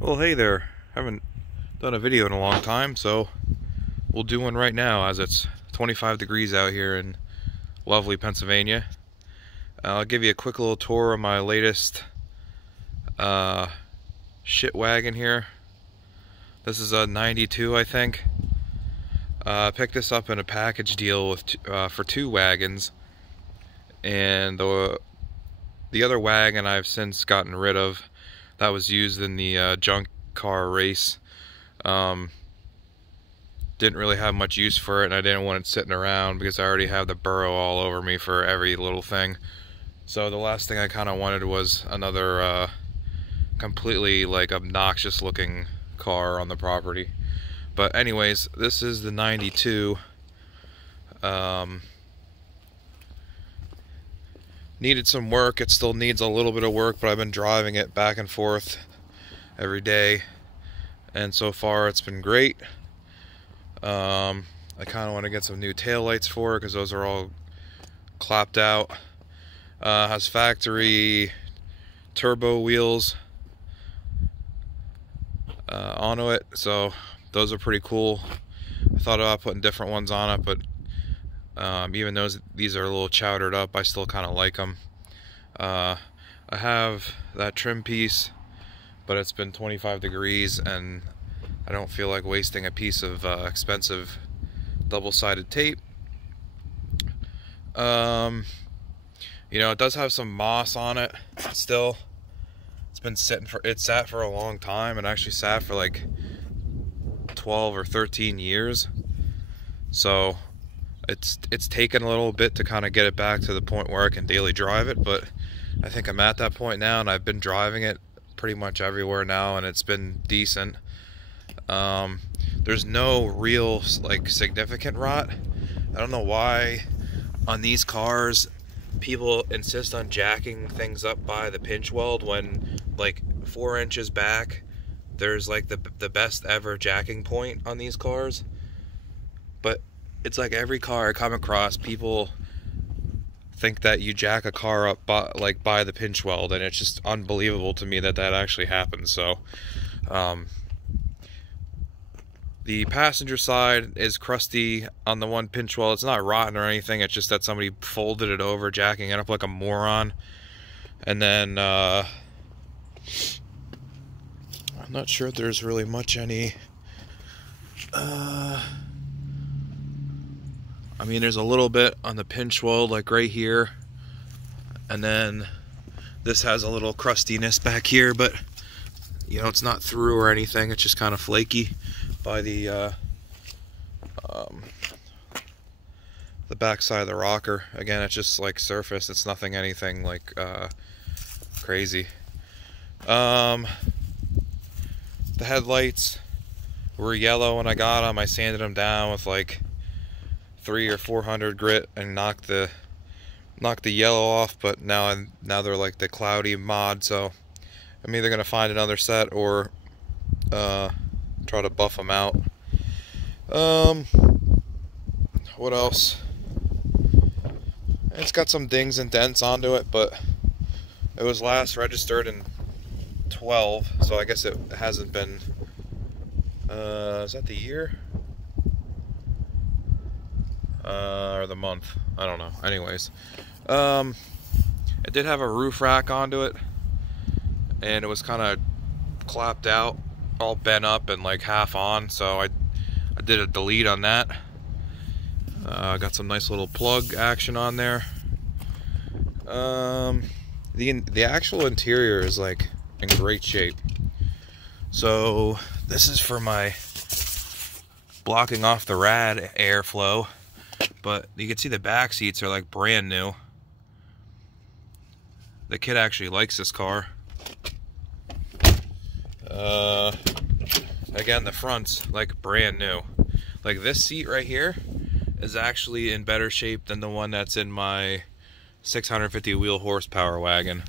Well, hey there. Haven't done a video in a long time, so we'll do one right now as it's 25 degrees out here in lovely Pennsylvania. I'll give you a quick little tour of my latest shit wagon here. This is a 92, I think. I picked this up in a package deal with for two wagons, and the other wagon I've since gotten rid of. That was used in the junk car race. Didn't really have much use for it, and I didn't want it sitting around because I already have the burrow all over me for every little thing. So the last thing I kind of wanted was another completely like obnoxious looking car on the property. But anyways, this is the 92. Needed some work. It still needs a little bit of work, but I've been driving it back and forth every day, and so far it's been great. I kind of want to get some new taillights for it because those are all clapped out. Has factory turbo wheels onto it, so those are pretty cool. I thought about putting different ones on it, but even though these are a little chowdered up, I still kind of like them. I have that trim piece, but it's been 25 degrees and I don't feel like wasting a piece of expensive double-sided tape. You know, it does have some moss on it still. It sat for a long time. It actually sat for like 12 or 13 years. So it's taken a little bit to kind of get it back to the point where I can daily drive it, but I think I'm at that point now, and I've been driving it pretty much everywhere now, and it's been decent. There's no real like significant rot. I don't know why on these cars people insist on jacking things up by the pinch weld when like 4 inches back there's like the best ever jacking point on these cars. But it's like every car I come across, people think that you jack a car up by the pinch weld, and it's just unbelievable to me that actually happens. So the passenger side is crusty on the one pinch weld. It's not rotten or anything, it's just that somebody folded it over, jacking it up like a moron. And then I'm not sure if there's really much any I mean, there's a little bit on the pinch weld, like right here, and then this has a little crustiness back here, but you know, it's not through or anything. It's just kind of flaky by the back side of the rocker. Again, it's just like surface. It's nothing, anything like crazy. The headlights were yellow when I got them. I sanded them down with like 300 or 400 grit and knocked the yellow off, but now they're like the cloudy mod, so I'm either gonna find another set or try to buff them out. What else? It's got some dings and dents onto it, but it was last registered in 12, so I guess it hasn't been is that the year? Or the month, I don't know. Anyways, it did have a roof rack onto it, and it was kind of clapped out, all bent up and like half on, so I did a delete on that. Got some nice little plug action on there. The actual interior is like in great shape. So this is for my blocking off the rad airflow. But you can see the back seats are like brand new. The kid actually likes this car. Again, the front's like brand new. Like this seat right here is actually in better shape than the one that's in my 650 wheel horsepower wagon.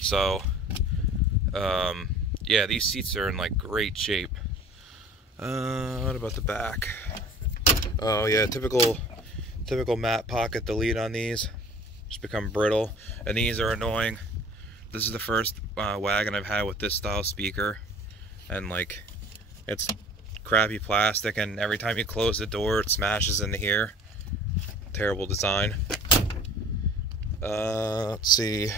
So yeah, these seats are in like great shape. What about the back? Oh yeah, typical matte pocket delete on these. Just become brittle, and these are annoying. This is the first wagon I've had with this style speaker, and like it's crappy plastic, and every time you close the door it smashes into here. Terrible design. Let's see.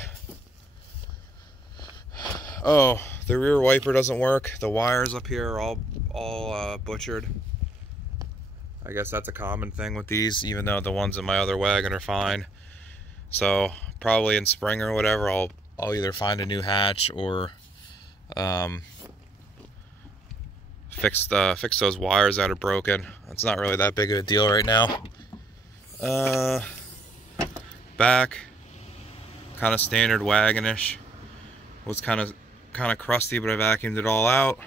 Oh, the rear wiper doesn't work. The wires up here are all butchered. I guess that's a common thing with these, even though the ones in my other wagon are fine. So probably in spring or whatever, I'll either find a new hatch or fix those wires that are broken. It's not really that big of a deal right now. Back, kind of standard wagonish. Was kind of crusty, but I vacuumed it all out.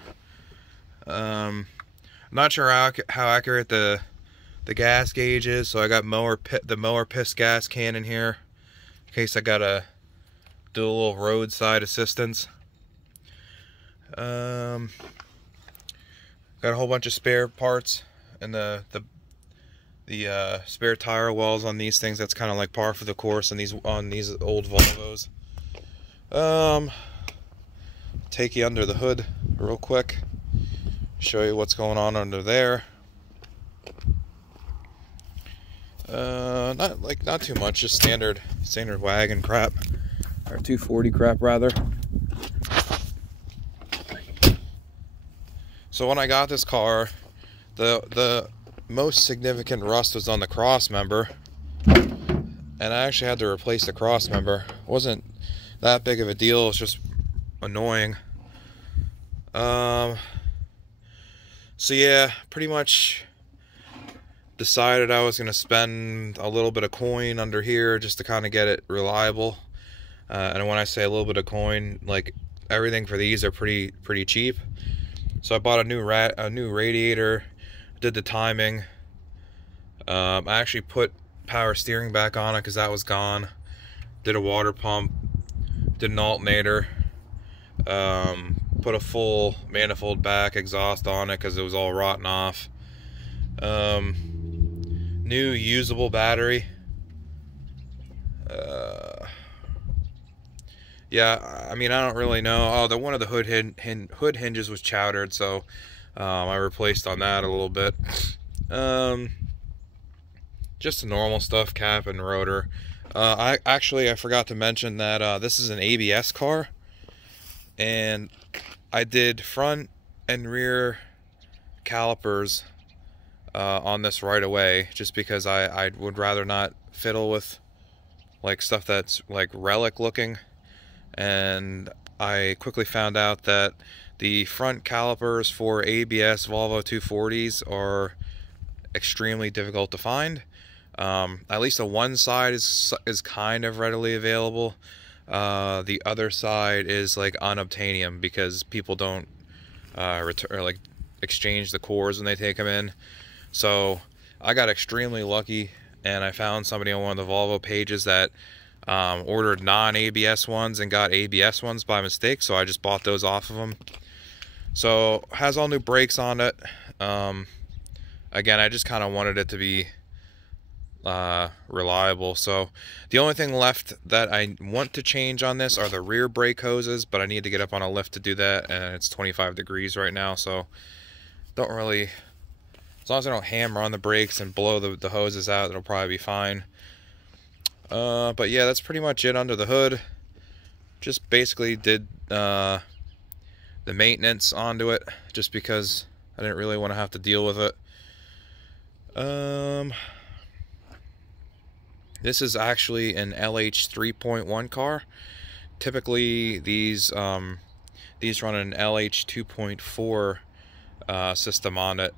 I'm not sure how accurate the gas gauge is, so I got the mower piss gas can in here in case I gotta do a little roadside assistance. Got a whole bunch of spare parts and the spare tire wells on these things. That's kind of like par for the course on these old Volvos. Take you under the hood real quick, show you what's going on under there. Not too much, just standard wagon crap, or 240 crap rather. So when I got this car, the most significant rust was on the cross member, and I actually had to replace the cross member. It wasn't that big of a deal, it's just annoying. So yeah, pretty much decided I was gonna spend a little bit of coin under here just to kind of get it reliable. And when I say a little bit of coin, like everything for these are pretty cheap. So I bought a new radiator, did the timing. I actually put power steering back on it because that was gone. Did a water pump, did an alternator, put a full manifold back exhaust on it because it was all rotten off. New usable battery. Yeah, I mean, I don't really know. Oh, one of the hood hinges was chowdered, so I replaced on that a little bit. Just the normal stuff, cap and rotor. I forgot to mention that this is an ABS car, and I did front and rear calipers on this right away, just because I would rather not fiddle with like stuff that's like relic looking. And I quickly found out that the front calipers for ABS Volvo 240s are extremely difficult to find. At least the one side is kind of readily available. The other side is like unobtainium because people don't exchange the cores when they take them in. So I got extremely lucky, and I found somebody on one of the Volvo pages that ordered non-ABS ones and got ABS ones by mistake, so I just bought those off of them. So has all new brakes on it. Again, I just kind of wanted it to be reliable. So the only thing left that I want to change on this are the rear brake hoses, but I need to get up on a lift to do that, and it's 25 degrees right now, so don't really, as long as I don't hammer on the brakes and blow the hoses out, it'll probably be fine. But yeah, that's pretty much it under the hood. Just basically did the maintenance onto it just because I didn't really want to have to deal with it. This is actually an LH 3.1 car. Typically these run an LH 2.4 system on it.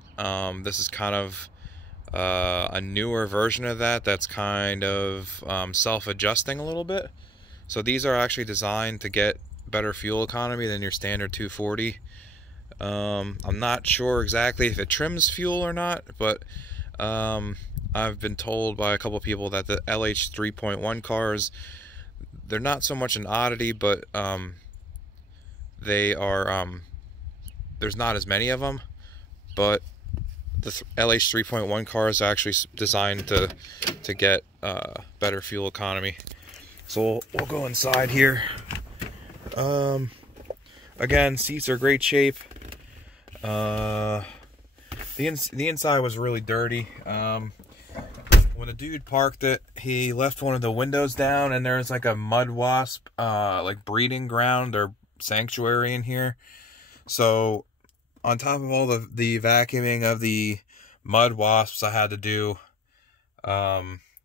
This is kind of a newer version of that's kind of self-adjusting a little bit. So these are actually designed to get better fuel economy than your standard 240. I'm not sure exactly if it trims fuel or not, but I've been told by a couple of people that the LH 3.1 cars, they're not so much an oddity, but they are there's not as many of them, but the LH 3.1 car is actually designed to get better fuel economy. So we'll go inside here. Again, seats are great shape. The inside was really dirty. When the dude parked it, he left one of the windows down, and there's like a mud wasp, like breeding ground or sanctuary in here. So, on top of all the vacuuming of the mud wasps I had to do,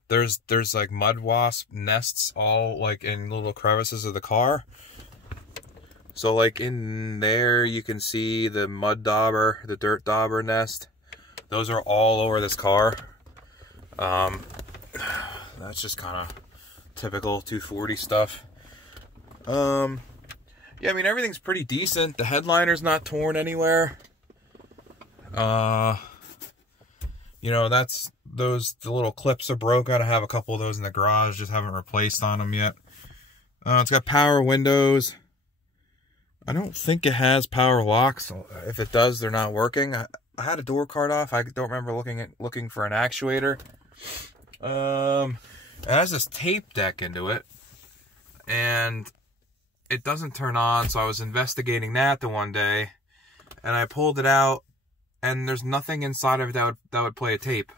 there's like mud wasp nests all like in little crevices of the car. So like in there you can see the mud dauber, the dirt dauber nest. Those are all over this car. That's just kind of typical 240 stuff. Yeah, I mean, everything's pretty decent. The headliner's not torn anywhere. You know, the little clips are broken. I have a couple of those in the garage, just haven't replaced on them yet. It's got power windows. I don't think it has power locks. If it does, they're not working. I had a door card off. I don't remember looking for an actuator. It has this tape deck into it, and it doesn't turn on, so I was investigating that the one day, and I pulled it out, and there's nothing inside of it that would play a tape.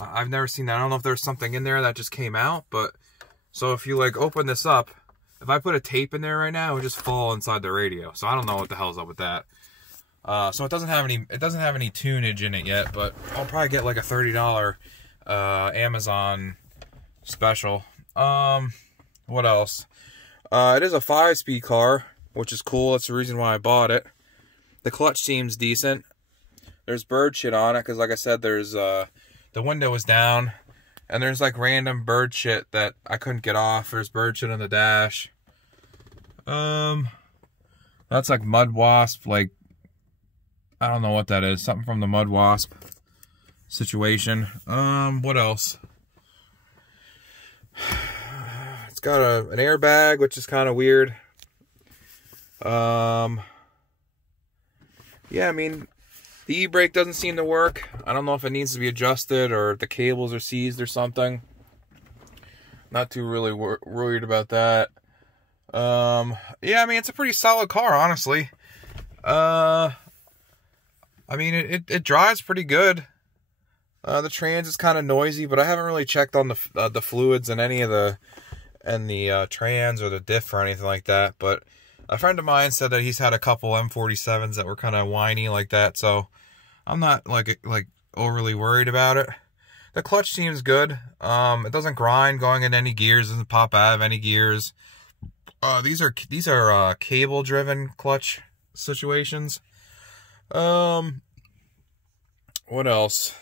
I've never seen that. I don't know if there's something in there that just came out, but so if you like open this up, if I put a tape in there right now, it would just fall inside the radio. So I don't know what the hell's up with that. So it doesn't have any tunage in it yet, but I'll probably get like a $30 Amazon special. What else? It is a 5-speed car, which is cool. That's the reason why I bought it. The clutch seems decent. There's bird shit on it, because like I said, there's the window is down, and there's like random bird shit that I couldn't get off. There's bird shit on the dash. That's like mud wasp, like, I don't know what that is. Something from the mud wasp situation. What else? It's got an airbag, which is kind of weird. Yeah, I mean, the e-brake doesn't seem to work. I don't know if it needs to be adjusted or if the cables are seized or something. Not too really worried about that. Yeah, I mean, it's a pretty solid car, honestly. I mean, it drives pretty good. The trans is kind of noisy, but I haven't really checked on the fluids in any of the trans or the diff or anything like that. But a friend of mine said that he's had a couple M47s that were kind of whiny like that, so I'm not like overly worried about it. The clutch seems good. It doesn't grind going in any gears. Doesn't pop out of any gears. These are cable driven clutch situations. What else?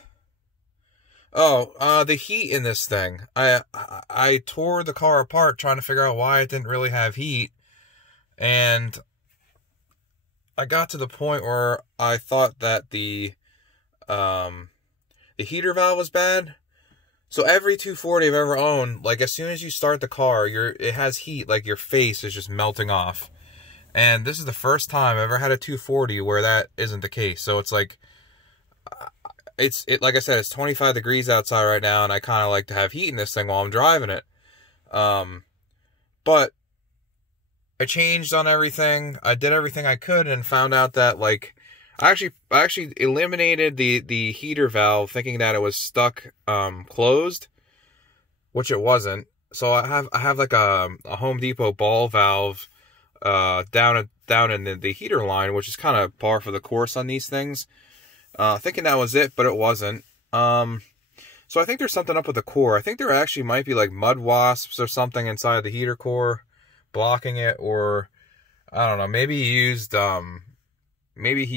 Oh, the heat in this thing. I tore the car apart trying to figure out why it didn't really have heat. And I got to the point where I thought that the heater valve was bad. So every 240 I've ever owned, like as soon as you start the car, it has heat, like your face is just melting off. And this is the first time I've ever had a 240 where that isn't the case. So it's like, like I said, it's 25 degrees outside right now, and I kind of like to have heat in this thing while I'm driving it. But I changed on everything. I did everything I could and found out that, like, I actually eliminated the heater valve thinking that it was stuck closed, which it wasn't. So I have like a Home Depot ball valve down in the heater line, which is kind of par for the course on these things. Thinking that was it, but it wasn't. So I think there's something up with the core. I think there actually might be like mud wasps or something inside the heater core blocking it, or I don't know, maybe he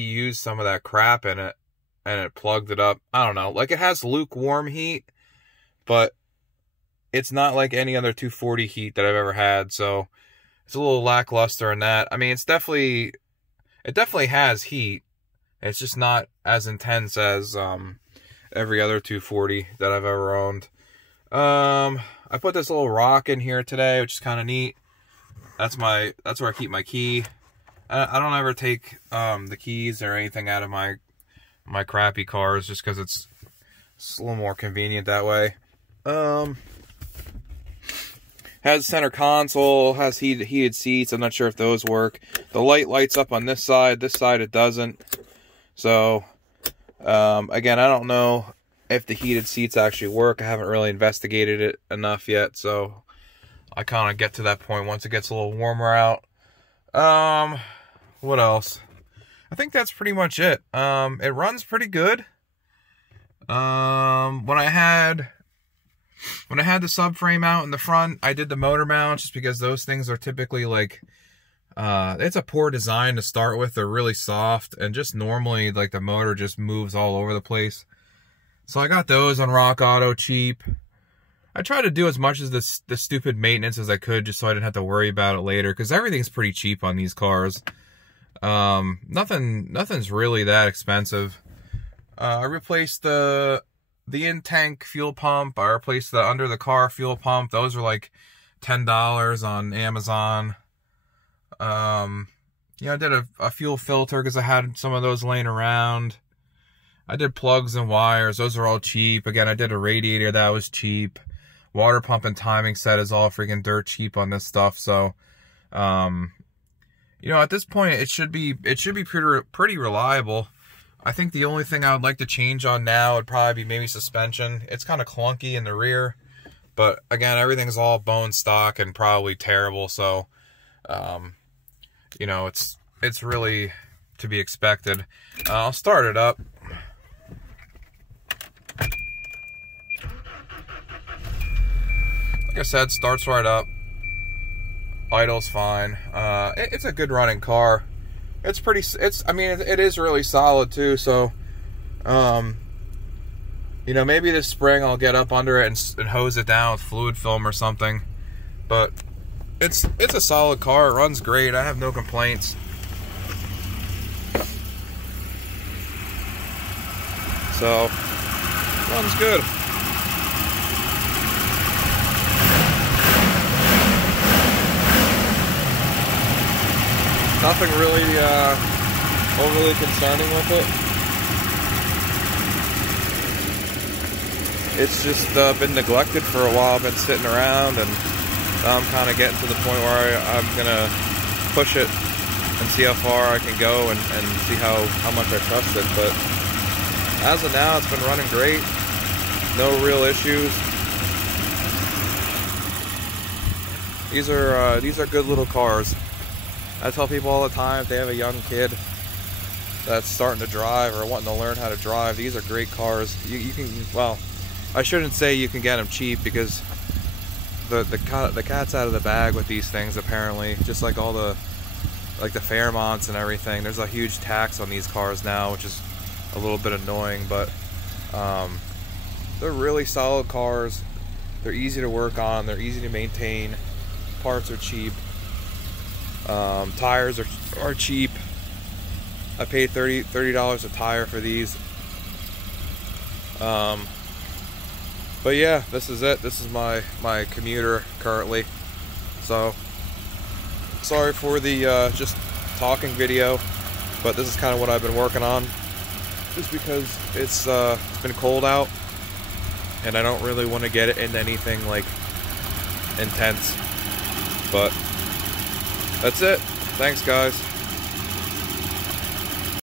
used some of that crap in it and it plugged it up. I don't know. Like, it has lukewarm heat, but it's not like any other 240 heat that I've ever had, so it's a little lackluster in that. I mean, it definitely has heat. It's just not as intense as every other 240 that I've ever owned. I put this little rock in here today, which is kind of neat. That's where I keep my key. I don't ever take the keys or anything out of my crappy cars just because it's a little more convenient that way. Has center console, has heated seats. I'm not sure if those work. The light lights up on this side it doesn't. So, again, I don't know if the heated seats actually work. I haven't really investigated it enough yet, so I kind of get to that point once it gets a little warmer out. What else? I think that's pretty much it. It runs pretty good. When I had the subframe out in the front, I did the motor mount just because those things are typically like, it's a poor design to start with. They're really soft, and just normally like the motor just moves all over the place. So I got those on Rock Auto cheap. I tried to do as much as the stupid maintenance as I could just so I didn't have to worry about it later, because everything's pretty cheap on these cars. Nothing's really that expensive. I replaced the in-tank fuel pump. I replaced the under the car fuel pump. Those are like $10 on Amazon. Yeah, I did a fuel filter because I had some of those laying around. I did plugs and wires. Those are all cheap. Again, I did a radiator. That was cheap. Water pump and timing set is all freaking dirt cheap on this stuff. So, you know, at this point, it should be pretty reliable. I think the only thing I would like to change on now would probably be maybe suspension. It's kind of clunky in the rear, but again, everything's all bone stock and probably terrible. So, you know, it's really to be expected. I'll start it up. Like I said, starts right up. Idle's fine. It's a good running car. I mean, it is really solid too. So, you know, maybe this spring I'll get up under it and hose it down with fluid film or something. But it's a solid car. It runs great. I have no complaints. So, runs good. Nothing really overly concerning with it. It's just been neglected for a while. I've been sitting around, and now I'm kind of getting to the point where I'm gonna push it and see how far I can go and see how much I trust it. But as of now, it's been running great. No real issues. These are good little cars. I tell people all the time, if they have a young kid that's starting to drive or wanting to learn how to drive, these are great cars. You can, well, I shouldn't say you can get them cheap, because the cat's out of the bag with these things apparently. Just like all the Fairmonts and everything, there's a huge tax on these cars now, which is a little bit annoying. But they're really solid cars. They're easy to work on. They're easy to maintain. Parts are cheap. Tires are cheap. I paid $30 a tire for these. But yeah, this is it. This is my commuter currently. So sorry for the just talking video, but this is kind of what I've been working on, just because it's been cold out and I don't really want to get it into anything like intense. But that's it. Thanks, guys.